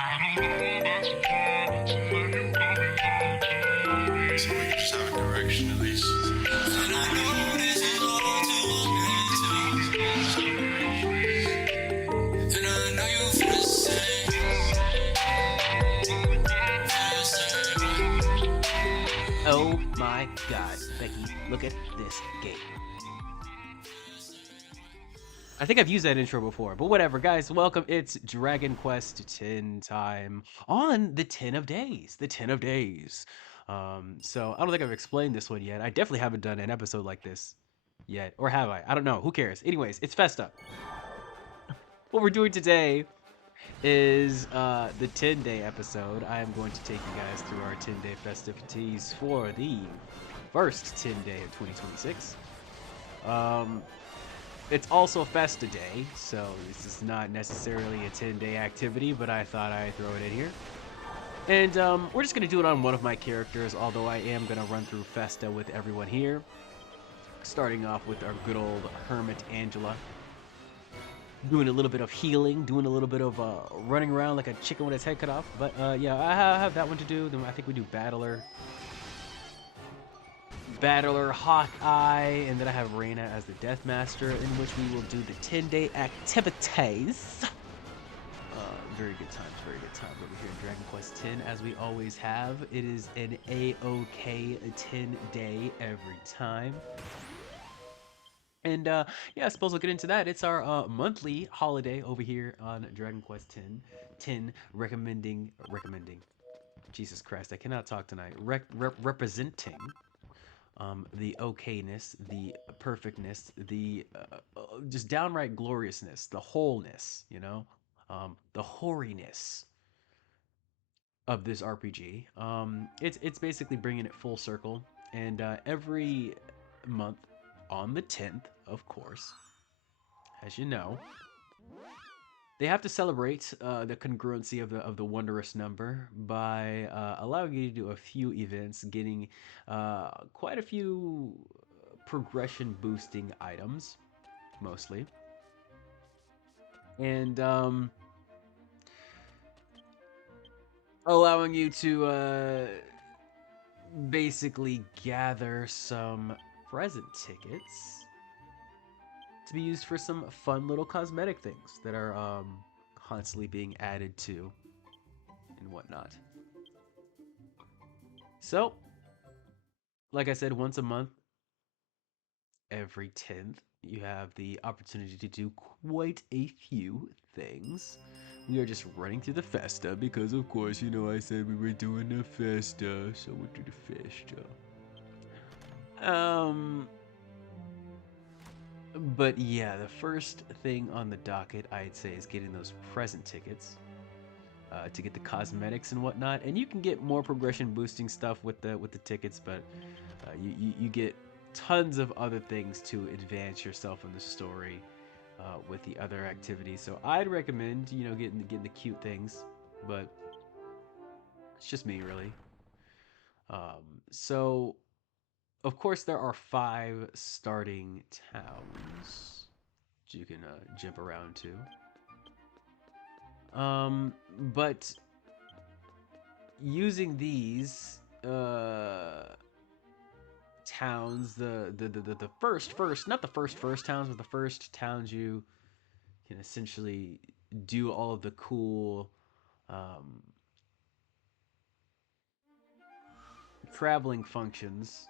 I don't know about tomorrow, so let you call me Valentine. So we just have a direction at least. And I know this is all too late. And I know you feel the same. Oh my god, Becky, look at this game. I think I've used that intro before, but whatever, guys. Welcome. It's Dragon Quest 10 time on the 10 of Days. The 10 of Days. So I don't think I've explained this one yet. I definitely haven't done an episode like this yet, or have I? I don't know. Who cares? Anyways, it's Festa. What we're doing today is the 10-day episode. I am going to take you guys through our 10-day festivities for the first 10 day of 2026. It's also Festa Day, so this is not necessarily a 10-day activity, but I thought I'd throw it in here. And we're just going to do it on one of my characters, although I am going to run through Festa with everyone here. Starting off with our good old Hermit Angela. Doing a little bit of healing, doing a little bit of running around like a chicken with its head cut off. But yeah, I have that one to do. Then I think we do Battler, Hawkeye, and then I have Reyna as the Death Master, in which we will do the 10-day activities. Very good times over here in Dragon Quest 10, as we always have. It is an A-OK 10-day every time. And yeah, I suppose we'll get into that. It's our monthly holiday over here on Dragon Quest 10. Recommending. Jesus Christ, I cannot talk tonight. Representing the okayness, the perfectness, the just downright gloriousness, the wholeness, the hoariness of this RPG. It's basically bringing it full circle, and every month on the 10th, of course, as you know, they have to celebrate the congruency of the wondrous number by allowing you to do a few events, getting quite a few progression boosting items, mostly, and allowing you to basically gather some present tickets to be used for some fun little cosmetic things that are constantly being added to and whatnot. So, like I said, once a month, every 10th, you have the opportunity to do quite a few things. We are just running through the Festa because, of course, I said we were doing the Festa, so we'll do the Festa. But yeah, the first thing on the docket, I'd say, is getting those present tickets to get the cosmetics and whatnot. And you can get more progression boosting stuff with the tickets, but you get tons of other things to advance yourself in the story with the other activities. So I'd recommend getting the cute things, but it's just me really. So of course there are 5 starting towns you can jump around to. But using these towns, the first not the first towns, but the first towns you can essentially do all of the cool um, traveling functions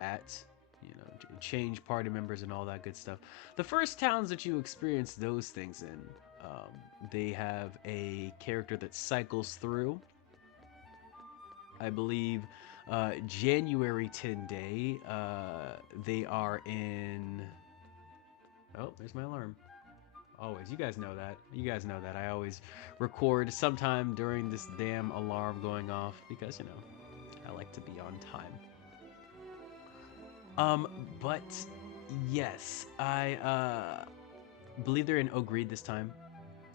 at, change party members and all that good stuff. The first towns that you experience those things in, they have a character that cycles through. I believe January 10 day, they are in. Oh, there's my alarm. Always. You guys know that. I always record sometime during this damn alarm going off because, I like to be on time. But yes, I believe they're in Ogreed this time.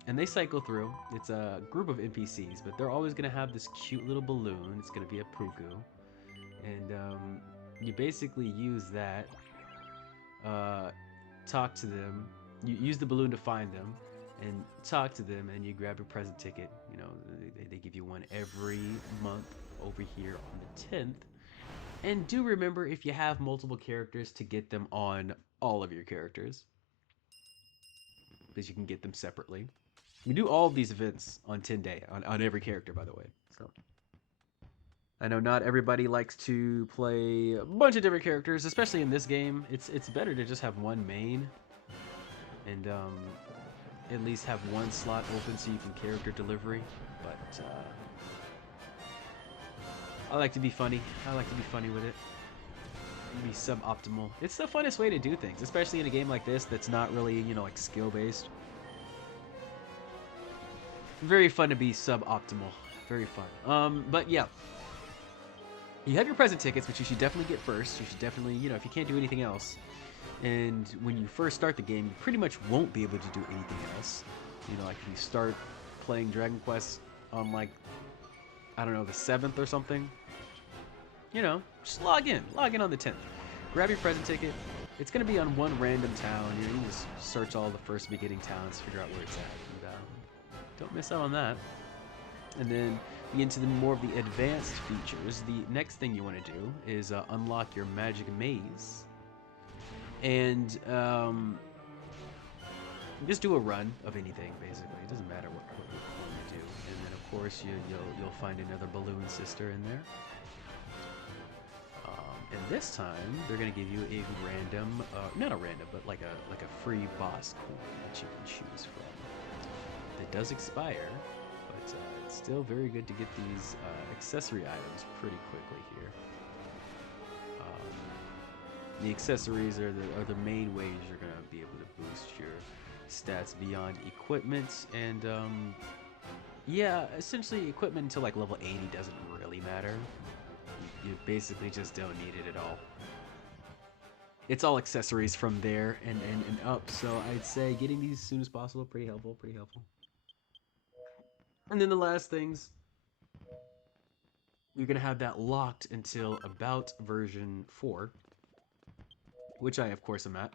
And they cycle through. It's a group of NPCs, but they're always gonna have this cute little balloon. It's gonna be a Puku. And you basically use that, talk to them. You use the balloon to find them, and talk to them, and you grab your present ticket. You know, they give you one every month over here on the 10th. And do remember, if you have multiple characters, to get them on all of your characters, because you can get them separately. We do all of these events on 10 day on every character, by the way. So I know not everybody likes to play a bunch of different characters, especially in this game. It's better to just have one main and at least have one slot open so you can character delivery. But I like to be funny. I like to be funny with it. Be suboptimal. It's the funnest way to do things, especially in a game like this that's not really, you know, like skill based. Very fun to be suboptimal. Very fun. But yeah. You have your present tickets, which you should definitely get first. You should definitely, you know, if you can't do anything else. And when you first start the game, you pretty much won't be able to do anything else. You know, like if you start playing Dragon Quest on like, I don't know, the 7th or something. You know, just log in on the 10th. Grab your present ticket. It's going to be on one random town. You know, you just search all the first beginning towns, figure out where it's at. And don't miss out on that. And then we get into the more of the advanced features. The next thing you want to do is unlock your magic maze. And just do a run of anything, basically. It doesn't matter what you do. And then, of course, you'll find another balloon sister in there. And this time, they're going to give you a random, not a random, but like a free boss coin that you can choose from. That does expire, but it's still very good to get these accessory items pretty quickly here. The accessories are the main ways you're going to be able to boost your stats beyond equipment. And yeah, essentially equipment until like level 80 doesn't really matter. You basically just don't need it at all. It's all accessories from there and up, so I'd say getting these as soon as possible, pretty helpful. And then the last things, you're going to have that locked until about version 4, which I, of course, am at.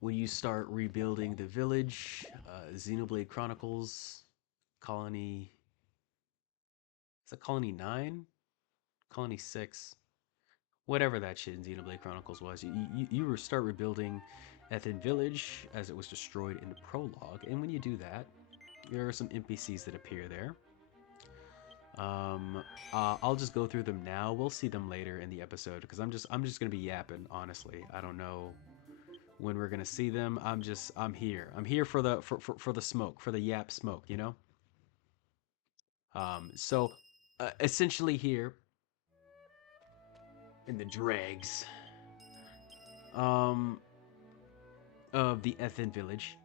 When you start rebuilding the village, Xenoblade Chronicles, Colony... Is that Colony 9? Colony 6? Whatever that shit in Xenoblade Chronicles was. You start rebuilding Ethin Village as it was destroyed in the prologue. And when you do that, there are some NPCs that appear there. I'll just go through them now. We'll see them later in the episode because I'm just gonna be yapping, honestly. I don't know when we're gonna see them. I'm here. I'm here for the smoke, for the yap smoke, you know? So essentially here in the dregs of the Ethin village,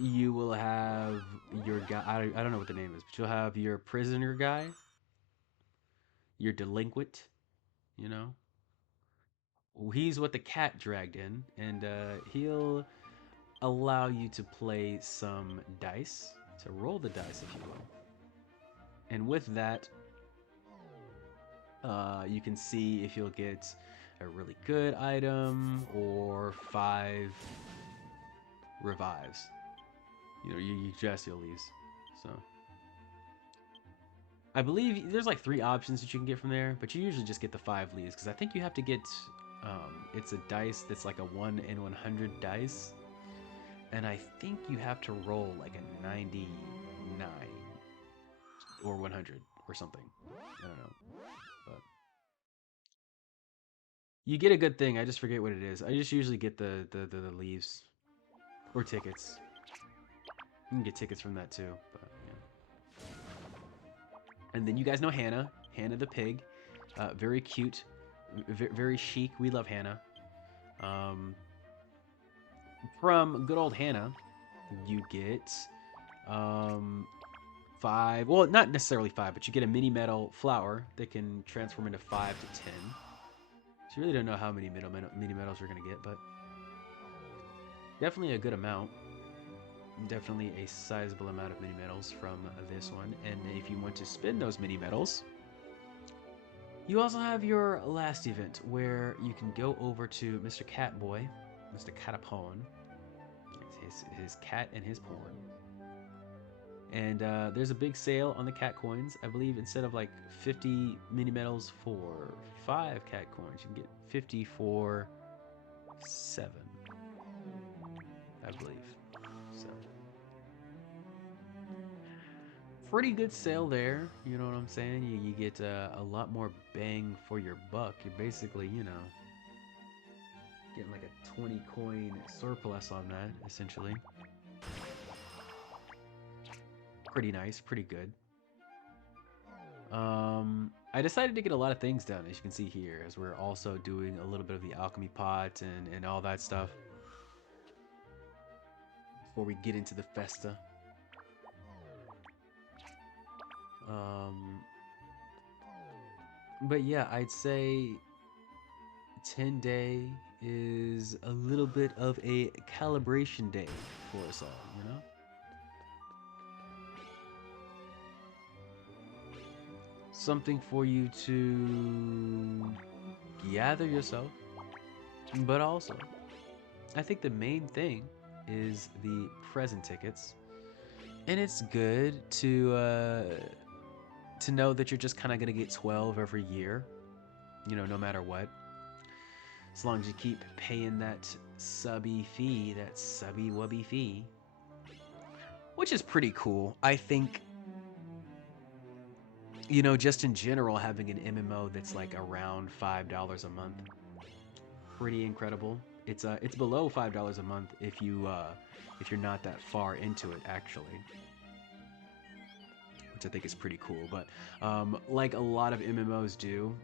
you will have your guy. I don't know what the name is, but you'll have your prisoner guy, your delinquent, you know. He's what the cat dragged in, and he'll allow you to play some dice, to roll the dice, if you will. And with that, you can see if you'll get a really good item or 5 revives. You know, you just you'll lose. So I believe there's like 3 options that you can get from there, but you usually just get the 5 leaves because I think you have to get it's a dice that's like a 1 in 100 dice, and I think you have to roll like a 99 or 100 or something. I don't know, but you get a good thing. I just forget what it is. I just usually get the leaves or tickets. You can get tickets from that too, but yeah. And then you guys know Hannah, Hannah the pig, very cute, very chic. We love Hannah. From good old Hannah, you get 5. Well, not necessarily 5, but you get a mini metal flower that can transform into 5 to 10. So you really don't know how many mini metals you're gonna get, but definitely a good amount. Definitely a sizable amount of mini metals from this one. And if you want to spin those mini metals, you also have your last event where you can go over to Mr. Catboy, Mr. Catapone. his cat and his porn. And there's a big sale on the cat coins. I believe instead of like 50 mini medals for 5 cat coins, you can get 50 for 7, I believe. So pretty good sale there. You know what I'm saying? You get a lot more bang for your buck. You're basically, you know, getting like a 20 coin surplus on that, essentially. Pretty nice, pretty good. I decided to get a lot of things done, as you can see here, as we're also doing a little bit of the alchemy pot and all that stuff before we get into the festa. But yeah, I'd say 10 day is a little bit of a calibration day for us all, you know? Something for you to gather yourself, but also, I think the main thing is the present tickets, and it's good to know that you're just kind of gonna get 12 every year, you know, no matter what, as long as you keep paying that subby fee, that subby wubby fee, which is pretty cool. I think, you know, just in general, having an MMO that's like around $5 a month, pretty incredible. It's below $5 a month if you're not that far into it, actually, which I think is pretty cool. But like a lot of MMOs do,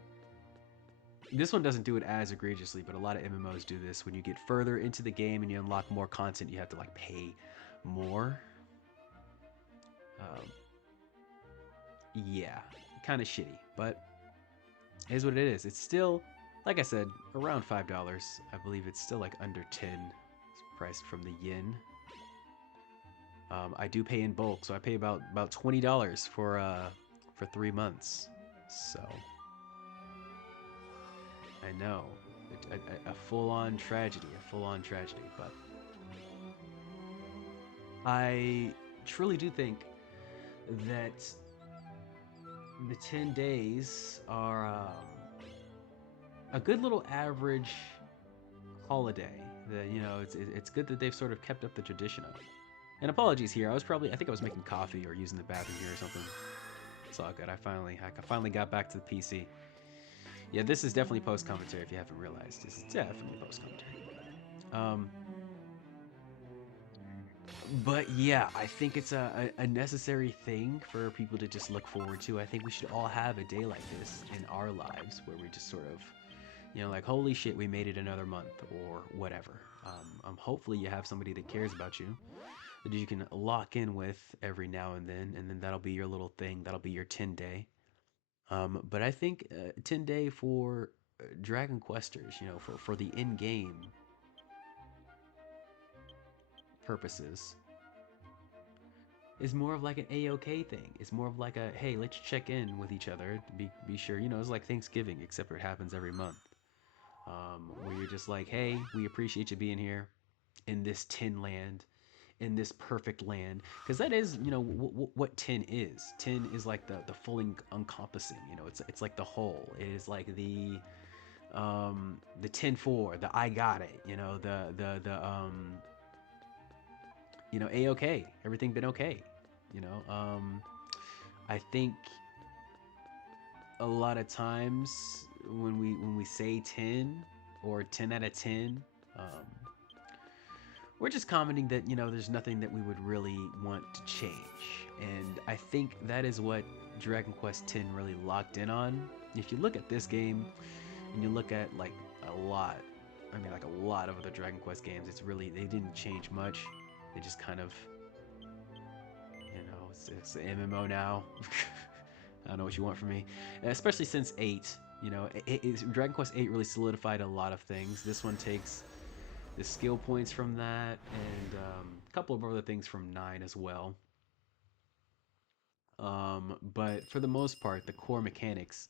this one doesn't do it as egregiously, but a lot of MMOs do this. When you get further into the game and you unlock more content, you have to like pay more. Yeah, kind of shitty, but it is what it is. It's still, like I said, around $5. I believe it's still like under 10. It's priced from the yen. I do pay in bulk, so I pay about $20 for 3 months. So I know a full-on tragedy, but I truly do think that the 10 days are a good little average holiday. That, you know, it's good that they've sort of kept up the tradition of it. And apologies here. I think I was making coffee or using the bathroom here or something. It's all good. I finally got back to the PC. Yeah, this is definitely post commentary. If you haven't realized, this is definitely post commentary. But yeah, I think it's a necessary thing for people to just look forward to. I think we should all have a day like this in our lives where we just sort of, you know, like, holy shit, we made it another month or whatever. Hopefully you have somebody that cares about you that you can lock in with every now and then that'll be your little thing. That'll be your 10 day. But I think 10 day for Dragon Questers, you know, for the in-game purposes, is more of like an A-OK thing. It's more of like a, hey, let's check in with each other to be sure. You know, it's like Thanksgiving, except it happens every month. Where you're just like, hey, we appreciate you being here in this tin land, in this perfect land, because that is, you know, what tin is. Tin is like the full encompassing. You know, it's like the whole. It is like the 10-4, the I got it. You know, you know, A-OK, everything been okay. You know, I think a lot of times when we say 10 or 10 out of 10, we're just commenting that, you know, there's nothing that we would really want to change. And I think that is what Dragon Quest X really locked in on. If you look at this game and you look at like a lot of other Dragon Quest games, it's really, they didn't change much. They just kind of, you know, it's an MMO now. I don't know what you want from me, especially since 8. You know, Dragon Quest 8 really solidified a lot of things. This one takes the skill points from that and a couple of other things from 9 as well. But for the most part, the core mechanics,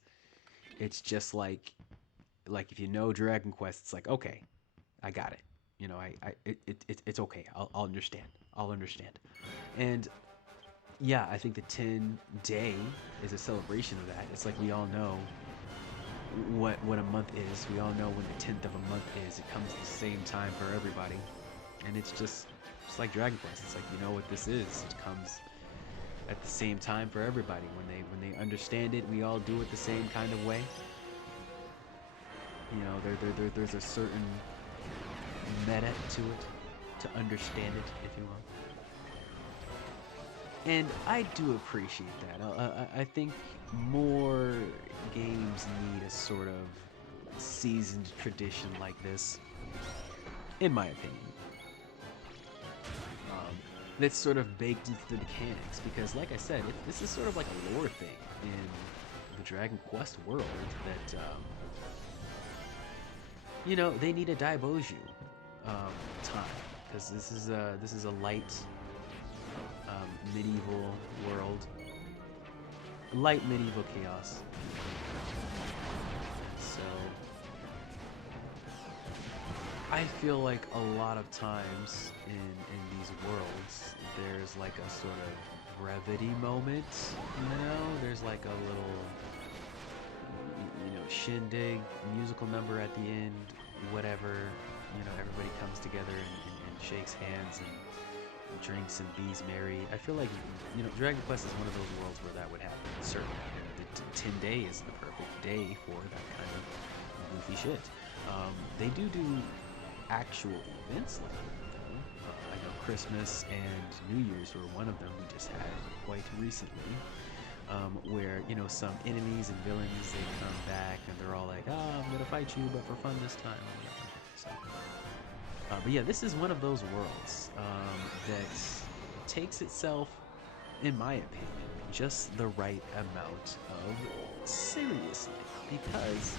it's just like if you know Dragon Quest, it's like, okay, I got it. you know, it's okay. I'll understand. I'll understand. And yeah, I think the 10 day is a celebration of that. It's like we all know what a month is. We all know when the 10th of a month is. It comes at the same time for everybody. And it's like Dragon Quest. It's like you know what this is. It comes at the same time for everybody. When they understand it, we all do it the same kind of way. You know, there's a certain meta to it, to understand it, if you will. And I do appreciate that. I think more games need a sort of seasoned tradition like this, in my opinion. That's sort of baked into the mechanics because, like I said, this is sort of like a lore thing in the Dragon Quest world that you know they need a Daiboju time because this is a light medieval world, light medieval chaos. So I feel like a lot of times in these worlds, there's like a sort of brevity moment, you know? There's like a little, you know, shindig, musical number at the end, whatever. You know, everybody comes together and shakes hands and drinks and bees merry. I feel like, you know, Dragon Quest is one of those worlds where that would happen, certainly. And the 10 day is the perfect day for that kind of goofy shit. They do actual events like that, though. I know Christmas and New Year's were one of them we just had quite recently, where, you know, some enemies and villains, they come back and they're all like, oh, I'm gonna fight you, but for fun this time, or whatever. So, but yeah, this is one of those worlds that takes itself, in my opinion, just the right amount of seriously, because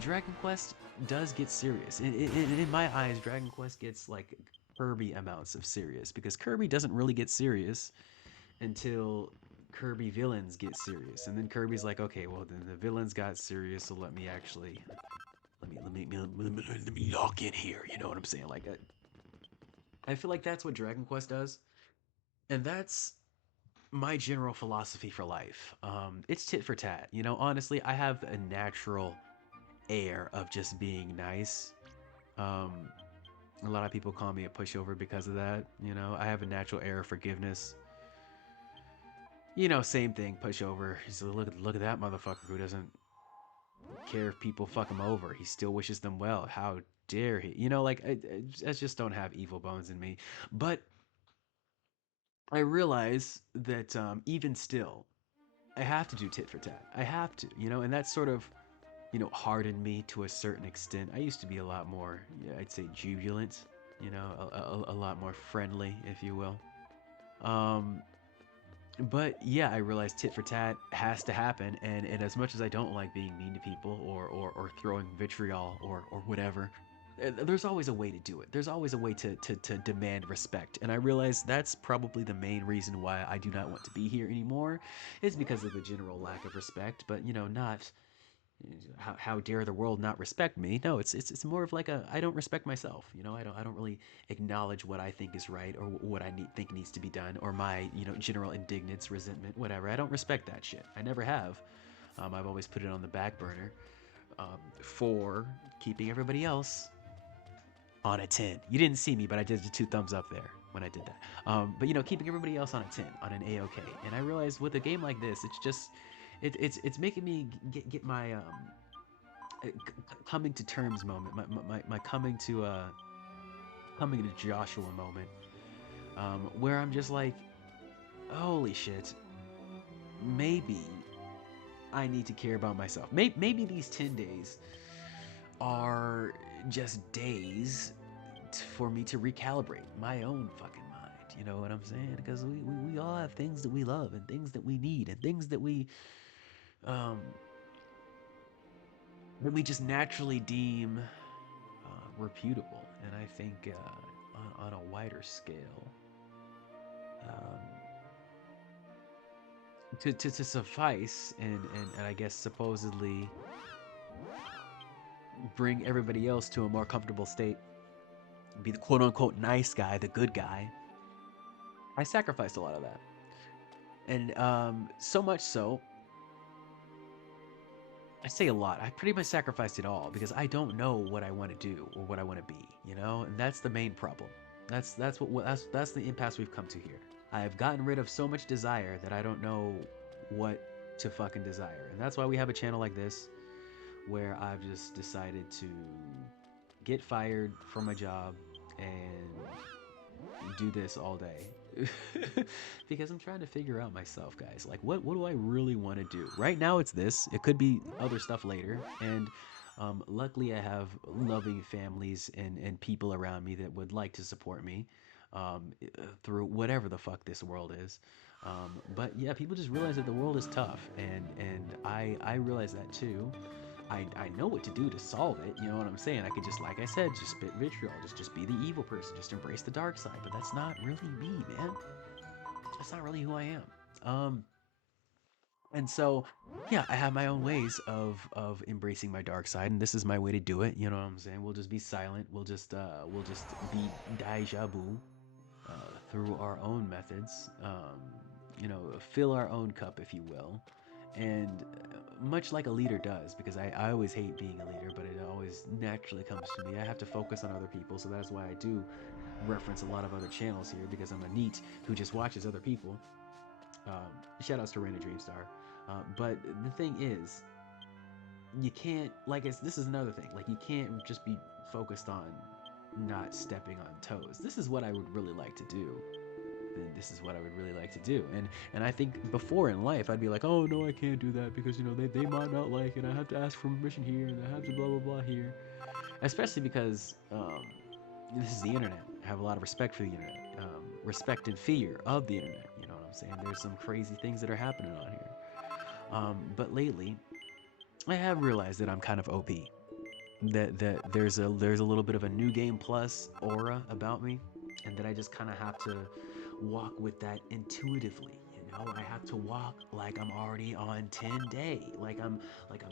Dragon Quest does get serious. In my eyes, Dragon Quest gets like Kirby amounts of serious because Kirby doesn't really get serious until Kirby villains get serious, and then Kirby's like, okay, well then the villains got serious, so let me actually let me lock in here. You know what I'm saying? Like, I feel like that's what Dragon Quest does, and that's my general philosophy for life. It's tit for tat. You know, honestly, I have a natural air of just being nice. Um, a lot of people call me a pushover because of that. You know, I have a natural air of forgiveness. You know, same thing, pushover. He's look at that motherfucker who doesn't care if people fuck him over. He still wishes them well. How dare he? You know, like I just don't have evil bones in me. But I realize that even still, I have to do tit for tat. I have to, you know, and that's sort of, you know, hardened me to a certain extent. I used to be a lot more, yeah, I'd say, jubilant, you know, a lot more friendly, if you will. Um, but yeah, I realized tit for tat has to happen, and as much as I don't like being mean to people or throwing vitriol or whatever, there's always a way to do it. There's always a way to demand respect. And I realize that's probably the main reason why I do not want to be here anymore, is because of the general lack of respect, but, you know, not how dare the world not respect me? No, it's more of like a I don't respect myself. You know, I don't really acknowledge what I think is right or what think needs to be done or my general indignance, resentment, whatever. I don't respect that shit. I never have. I've always put it on the back burner for keeping everybody else on a 10. You didn't see me, but I did the two thumbs up there when I did that. But keeping everybody else on a 10, on an A-OK. And I realized with a game like this, it's just it's making me get my coming to terms moment, my coming to Joshua moment, where I'm just like, holy shit, maybe I need to care about myself. Maybe these 10 days are just days for me to recalibrate my own fucking mind. You know what I'm saying? Because we all have things that we love and things that we need and things um, that we just naturally deem reputable. And I think on a wider scale, um, to suffice and I guess supposedly bring everybody else to a more comfortable state, be the quote unquote nice guy, the good guy. I sacrificed a lot of that. And so much so, I say a lot. I pretty much sacrificed it all because I don't know what I want to do or what I want to be, you know? And that's the main problem. That's the impasse we've come to here. I have gotten rid of so much desire that I don't know what to fucking desire. And that's why we have a channel like this where I've just decided to get fired from my job and do this all day. Because I'm trying to figure out myself, guys. Like, what do I really want to do? Right now, it's this. It could be other stuff later. And luckily, I have loving families and people around me that would like to support me through whatever the fuck this world is. But yeah, people just realize that the world is tough, and I realize that too. I know what to do to solve it. You know what I'm saying? I could just, like I said, just spit vitriol, just be the evil person, just embrace the dark side. But that's not really me, man. That's not really who I am. And so, yeah, I have my own ways of embracing my dark side, and this is my way to do it. You know what I'm saying? We'll just be silent. We'll just be deja vu through our own methods. You know, fill our own cup, if you will. And much like a leader does, because I always hate being a leader, but it always naturally comes to me. I have to focus on other people, so that's why I do reference a lot of other channels here, because I'm a neat who just watches other people. Shout outs to Raina Dreamstar. But the thing is, you can't, this is another thing, like, you can't just be focused on not stepping on toes. This is what I would really like to do. Then this is what I would really like to do. And I think before in life I'd be like, oh no, I can't do that because, you know, they might not like it. I have to ask for permission here and I have to blah blah blah here. Especially because this is the internet. I have a lot of respect for the internet. Respect and fear of the internet. You know what I'm saying? There's some crazy things that are happening on here. But lately, I have realized that I'm kind of OP. That there's a little bit of a new game plus aura about me, and that I just kind of have to walk with that intuitively. You know, I have to walk like I'm already on 10 day, like I'm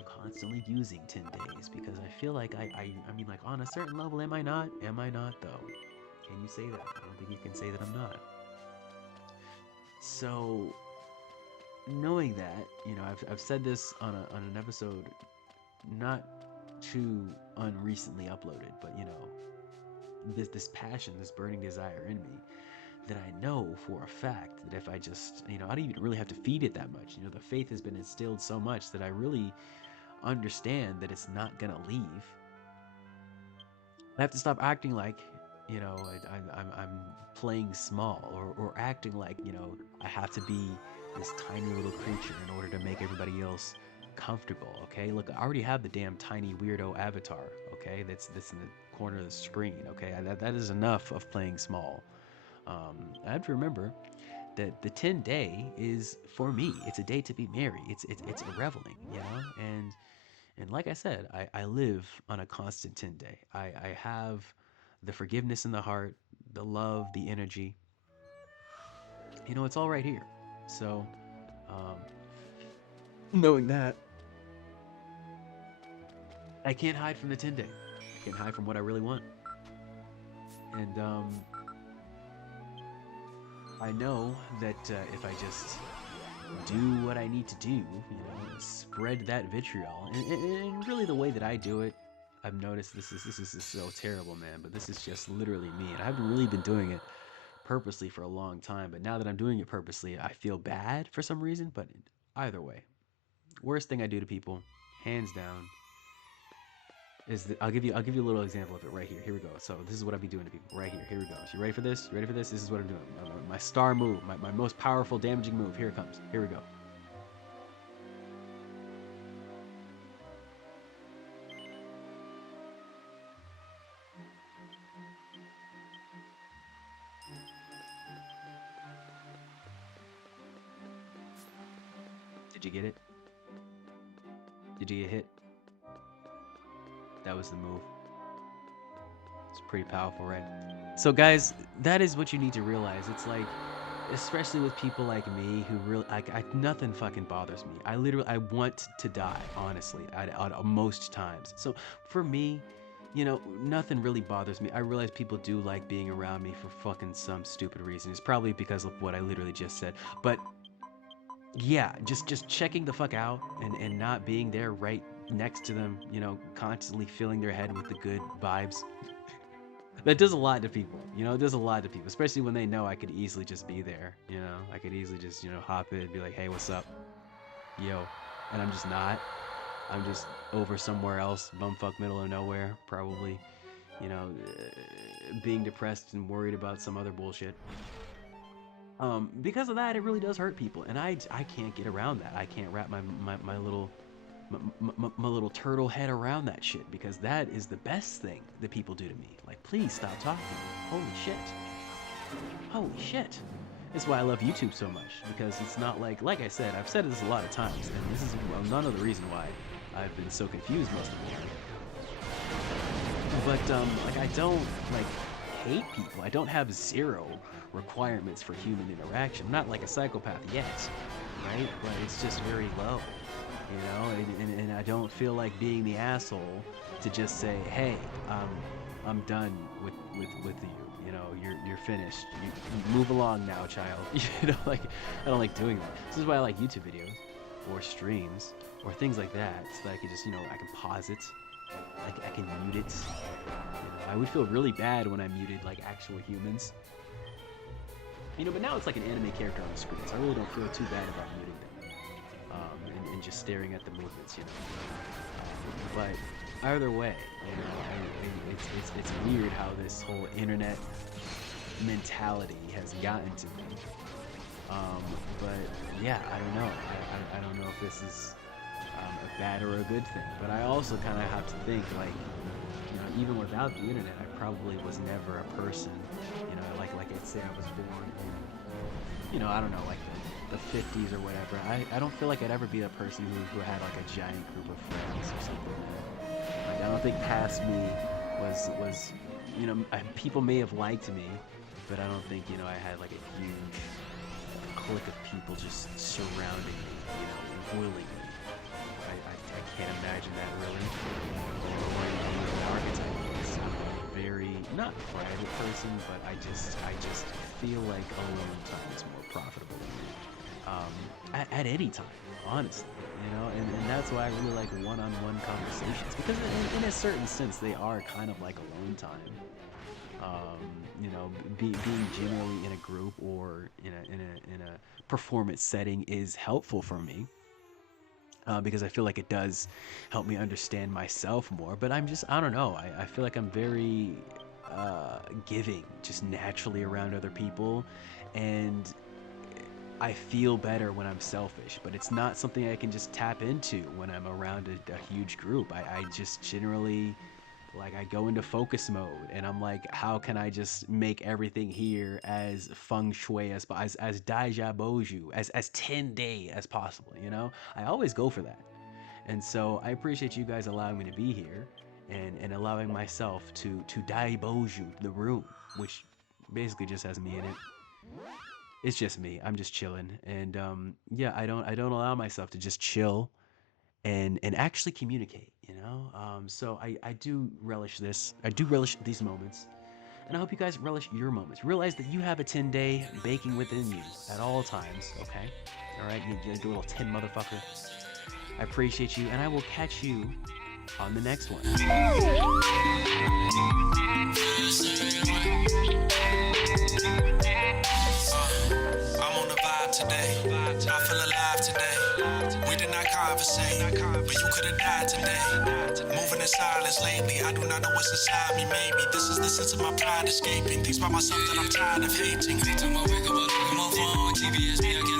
constantly using 10 days, because I feel like I mean, like, on a certain level, am I not? Am I not though? Can you say that? I don't think you can say that I'm not. So knowing that, you know, I've said this on an episode not too unrecently uploaded, but you know, this passion, this burning desire in me, that I know for a fact that if I just, you know, I don't even really have to feed it that much. You know, the faith has been instilled so much that I really understand that it's not gonna leave. I have to stop acting like, you know, I'm playing small, or acting like, you know, I have to be this tiny little creature in order to make everybody else comfortable. Okay, look, I already have the damn tiny weirdo avatar. Okay, that's in the corner of the screen. Okay, that is enough of playing small. I have to remember that the 10 day is, for me, it's a day to be merry. It's a reveling, you know, and like I said, I live on a constant 10 day. I have the forgiveness in the heart, the love, the energy. You know, it's all right here. So, um, knowing that, I can't hide from the 10 day. I can't hide from what I really want. And I know that if I just do what I need to do, you know, spread that vitriol, and really the way that I do it, I've noticed this is just so terrible, man. But this is just literally me, and I haven't really been doing it purposely for a long time. But now that I'm doing it purposely, I feel bad for some reason. But either way, worst thing I do to people, hands down, is that I'll give you a little example of it right here. Here we go. So this is what I'll be doing to people right here. Here we go. So you ready for this? You ready for this? This is what I'm doing. My star move, my most powerful, damaging move. Here it comes. Here we go. Did you get it? Did you get hit? That was the move. It's pretty powerful, right? So guys, that is what you need to realize. It's like, especially with people like me who really, nothing fucking bothers me. I want to die, honestly, at most times. So for me, you know, nothing really bothers me. I realize people do like being around me for fucking some stupid reason. It's probably because of what I literally just said. But yeah, just checking the fuck out and not being there right next to them, you know, constantly filling their head with the good vibes. That does a lot to people, you know, it does a lot to people, especially when they know I could easily just be there, you know, I could easily just, you know, hop in and be like, hey, what's up? Yo. And I'm just not. I'm just over somewhere else, bumfuck middle of nowhere, probably, you know, being depressed and worried about some other bullshit. Because of that, it really does hurt people, and I can't get around that. I can't wrap my little my little turtle head around that shit, because that is the best thing that people do to me. Like, please stop talking to me. Holy shit. Holy shit. That's why I love YouTube so much, because it's not like I said, I've said this a lot of times, and this is none of the reason why I've been so confused most of the time. But like, I don't like hate people. I don't have zero requirements for human interaction. I'm not like a psychopath yet, right? But it's just very low, you know. And I don't feel like being the asshole to just say, hey, I'm done with you. You know, you're finished. You move along now, child. You know, like, I don't like doing that. This is why I like YouTube videos or streams or things like that, so that I can just, you know, I can pause it. I can mute it. You know, I would feel really bad when I muted like actual humans. You know, but now it's like an anime character on the screen, so I really don't feel too bad about muting them and just staring at the movements, you know. But either way, you know, it's weird how this whole internet mentality has gotten to me. But yeah, I don't know. I don't know if this is a bad or a good thing. But I also kind of have to think, like, you know, even without the internet, I probably was never a person, you know, like I'd say I was born in, you know, I don't know, like the 50s or whatever. I don't feel like I'd ever be a person who had like a giant group of friends or something. Like, I don't think past me was, you know, people may have liked me, but I don't think, you know, I had like a huge clique of people just surrounding me, you know, bullying me. I can't imagine that really. Or an archetype. I'm a very, not private person, but I just feel like alone time is more profitable at any time, honestly. You know, and that's why I really like one-on-one conversations, because in a certain sense they are kind of like alone time. You know, being generally in a group or in a performance setting is helpful for me. Because I feel like it does help me understand myself more. But I don't know, I feel like I'm very giving, just naturally around other people, and I feel better when I'm selfish, but it's not something I can just tap into when I'm around a huge group. I just generally, like, I go into focus mode, and I'm like, how can I just make everything here as feng shui as daija boju, as 10-day as possible, you know? I always go for that. And so I appreciate you guys allowing me to be here and allowing myself to dai boju the room, which basically just has me in it. It's just me. I'm just chilling. And yeah, I don't allow myself to just chill and actually communicate, you know. So I do relish this. I do relish these moments, and I hope you guys relish your moments. Realize that you have a 10-day baking within you at all times. Okay, all right, you little 10 motherfucker. I appreciate you, and I will catch you on the next one. I'm on the vibe today. I feel alive today. We did not conversate, but you could have died today. Moving in silence lately. I do not know what's inside me. Maybe this is the sense of my pride escaping. Things about myself that I'm tired of hating. Every time I wake up, I look at my phone. TVS me, I get